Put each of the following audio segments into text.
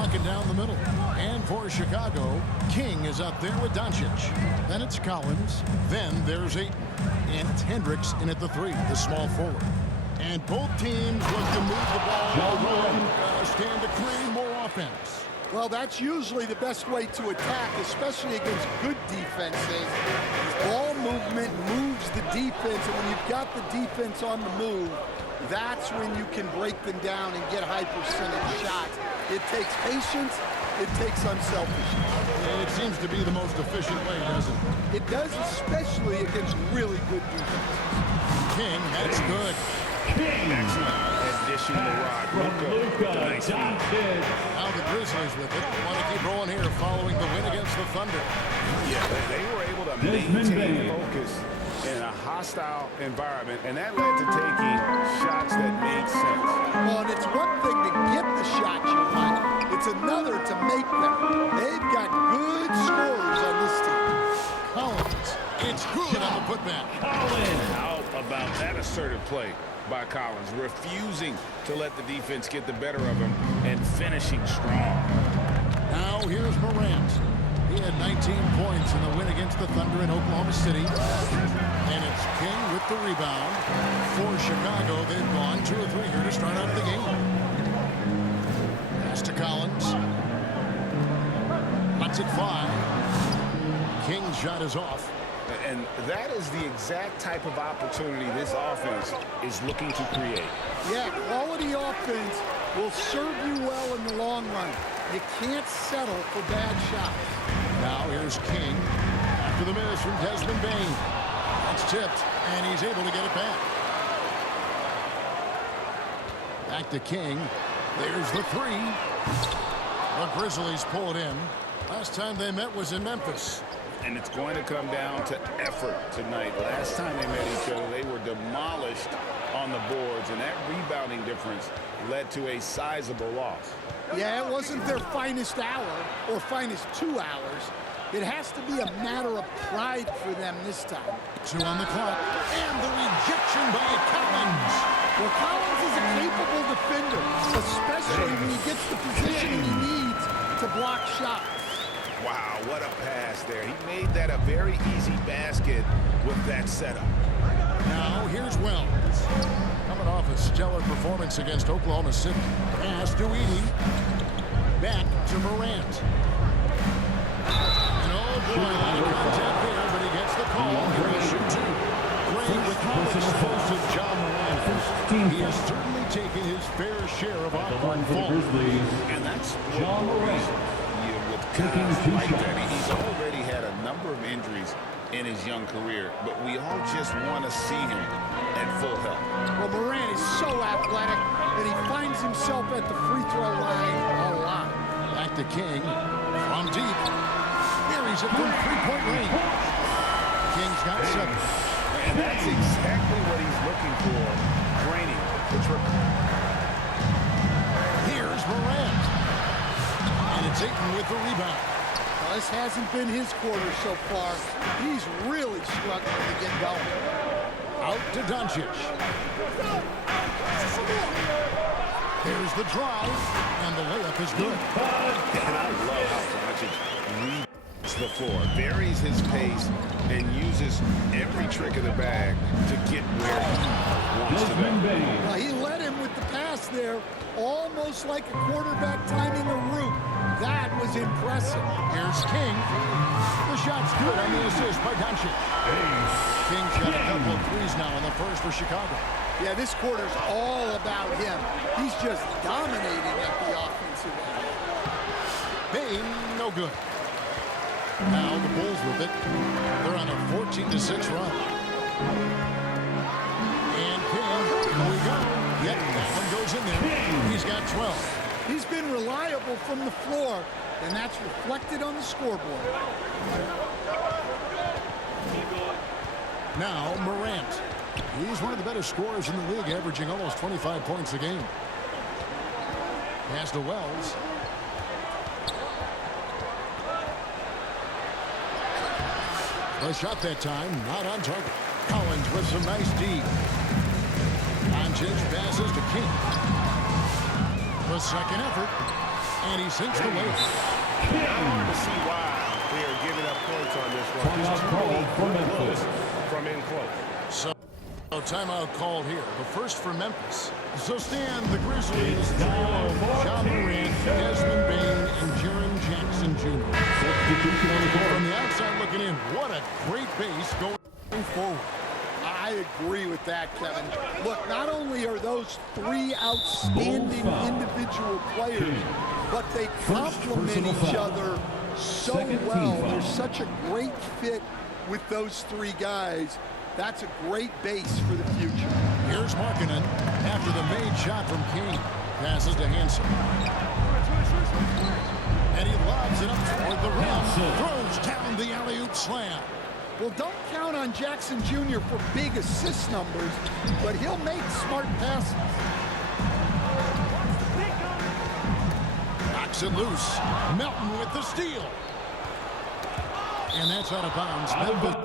Walking down the middle. And for Chicago, King is up there with Doncic. Then it's Collins. Then there's Ayton. And it's Hendricks in at the 3, the small forward. And both teams look to move the ball around, stand to create more offense. Well, that's usually the best way to attack, especially against good defenses. Ball movement moves the defense, and when you've got the defense on the move, that's when you can break them down and get high percentage shots. It takes patience. It takes unselfishness. It seems to be the most efficient way, doesn't it? It does, especially against really good defenses. King, that's good. Excellent addition to Luka. Nice feed. Now the Grizzlies with it. Want to keep rolling here following the win against the Thunder. Yeah, they were able to maintain focus in a hostile environment, and that led to taking shots that made sense. Well, and it's one thing to get the shots you want. It's another to make them. They've got good scorers on this team. Collins, it's good on the putback. How about that assertive play by Collins, refusing to let the defense get the better of him and finishing strong. Now here's Morant. He had 19 points in the win against the Thunder in Oklahoma City. And it's King with the rebound. For Chicago, they've gone 2 or 3 here to start out the game. Pass to Collins. Puts it 5. King's shot is off. And that is the exact type of opportunity this offense is looking to create. Yeah, quality offense will serve you well in the long run. You can't settle for bad shots. Now here's King after the miss from Desmond Bane. That's tipped, and he's able to get it back. Back to King. There's the 3. The Grizzlies pull it in. Last time they met was in Memphis. And it's going to come down to effort tonight. Last time they met each other, they were demolished on the boards, and that rebounding difference led to a sizable loss. Yeah, it wasn't their finest hour or finest 2 hours. It has to be a matter of pride for them this time. 2 on the clock, and the rejection by Collins. Well, Collins is a capable defender, especially when he gets the positioning he needs to block shots. Wow, what a pass there. He made that a very easy basket with that setup. Now here's Wells. Coming off a stellar performance against Oklahoma City. Pass to Edey. Back to Morant. And oh boy, a lot of contact there, but he gets the call. Here he shoots 2. Great with how explosive Ja Morant is. He has certainly taken his fair share of awkward falls. And that's Ja Morant. Like that. He's already had a number of injuries in his young career, but we all just want to see him at full health. Well, Morant is so athletic that he finds himself at the free throw line a lot. Back to King from deep. Here he's at 3-point range. King's got 7. And that's exactly what he's looking for, draining the triple. Here's Morant. And it's Ayton with the rebound. Well, this hasn't been his quarter so far. He's really struggling to get going. Out to Doncic. There's the drive, and the layup is good. And I love how Doncic reads the floor, varies his pace, and uses every trick of the bag to get where he wants to go. Now, he led him with the pass there, almost like a quarterback timing a route. That was impressive. Here's King. The shot's good on the assist by Doncic. King's got a couple of 3s now in the first for Chicago. Yeah, this quarter's all about him. He's just dominating at the offensive end. Bane, no good. Now the Bulls with it. They're on a 14-6 run. And King, here we go. Yep, that one goes in there. He's got 12. He's been reliable from the floor, and that's reflected on the scoreboard. Now Morant. He's one of the better scorers in the league, averaging almost 25 points a game. Pass to Wells. The shot that time, not on target. Collins with some nice D. Doncic passes to King. The second effort. And he sinks the weight. Not hard to see why they are giving up points on this one. It's too many good looks from in close. So, timeout called here. The first for Memphis. So stand the Grizzlies trio of Ja Morant, Desmond Bane, and Jaren Jackson Jr. From the outside looking in, what a great base going forward. I agree with that, Kevin. Look, not only are those three outstanding individual players, but they complement each other so well. There's such a great fit with those three guys. That's a great base for the future. Here's Markkanen after the made shot from King. Passes to Hansen. And he lobs it up toward the rim. Throws down the alley-oop slam. Well, don't count on Jackson Jr. for big assist numbers, but he'll make smart passes. Knocks it loose. Melton with the steal. And that's out of bounds. Memphis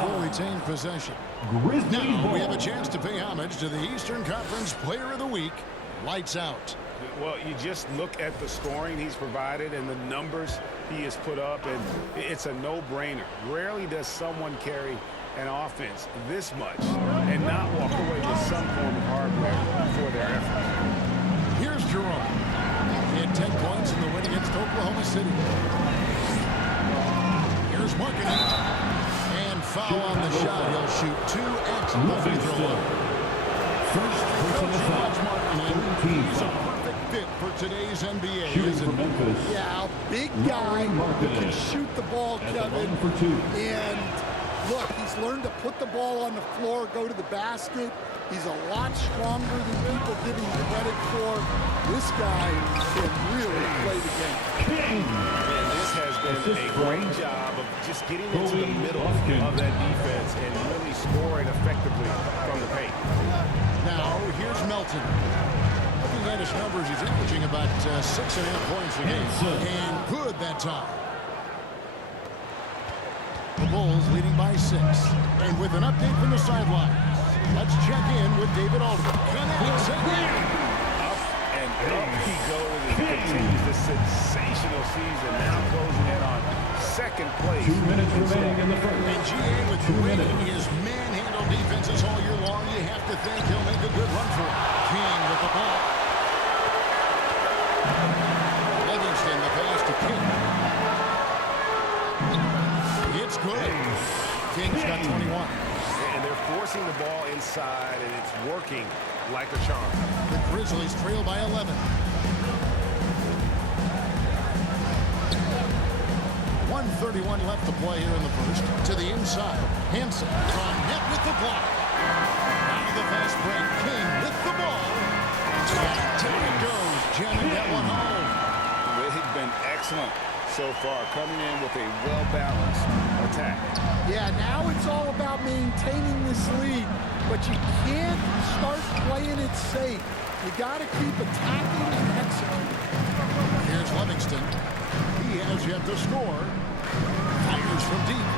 will retain possession. Now we have a chance to pay homage to the Eastern Conference Player of the Week. Lights out. Well, you just look at the scoring he's provided and the numbers he has put up, and it's a no-brainer. Rarely does someone carry an offense this much and not walk away with some form of hardware for their efforts. Here's Jerome. He had 10 points in the win against Oklahoma City. Here's Markkanen. And foul on the shot. He'll shoot 2 at the free throw line. First personal foul. He's a perfect fit for today's NBA. Shooting for Memphis. Yeah, big guy who can shoot the ball, Kevin. And look, he's learned to put the ball on the floor, go to the basket. He's a lot stronger than people give him credit for. This guy can really play the game. And this has been a great job of just getting into the middle of that defense and really scoring effectively from the paint. Now, here's Melton. Looking at his numbers, he's averaging about 6.5 points a game. And good that time. The Bulls leading by 6. And with an update from the sidelines, let's check in with David Aldridge. Connects again. Up and up he goes as he continues this sensational season. Now closing in on second place. 2 minutes remaining in the first. And GA with winning his manhandle defenses all year long, you have to think he'll make a good run for it. King with the ball. Livingston, the pass to King. It's good. King's got 21. And they're forcing the ball inside, and it's working like a charm. The Grizzlies trail by 11. 1:31 left to play here in the first. To the inside. Hansen from net with the block. Out of the fast break. King with the ball. And down it goes. Jamming that one home. Well, he's been excellent so far, coming in with a well-balanced attack. Yeah, now it's all about maintaining this lead, but you can't start playing it safe. You got to keep attacking and executing. Here's Livingston. He has yet to score. Fires from deep.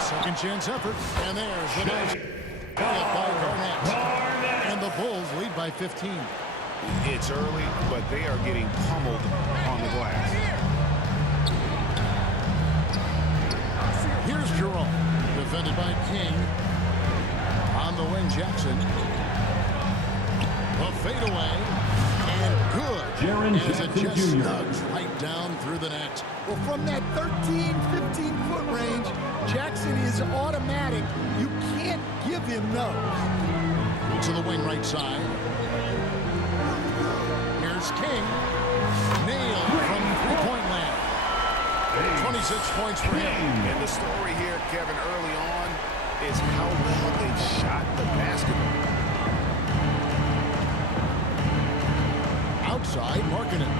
Second chance effort. And there's the nice ball by Garnett. And the Bulls lead by 15. It's early, but they are getting pummeled on the glass. Here's Jerome. Defended by King. On the wing, Jackson. A fadeaway. And good. Jaren As it Jackson just Jr. snugs right down through the net. Well, from that 13, 15-foot range, Jackson is automatic. You can't give him those. To the wing right side. Here's King. Nailed from three-point land. 26 points for him. And the story here, Kevin, early on is how well they've shot the basketball. Outside, Markkanen.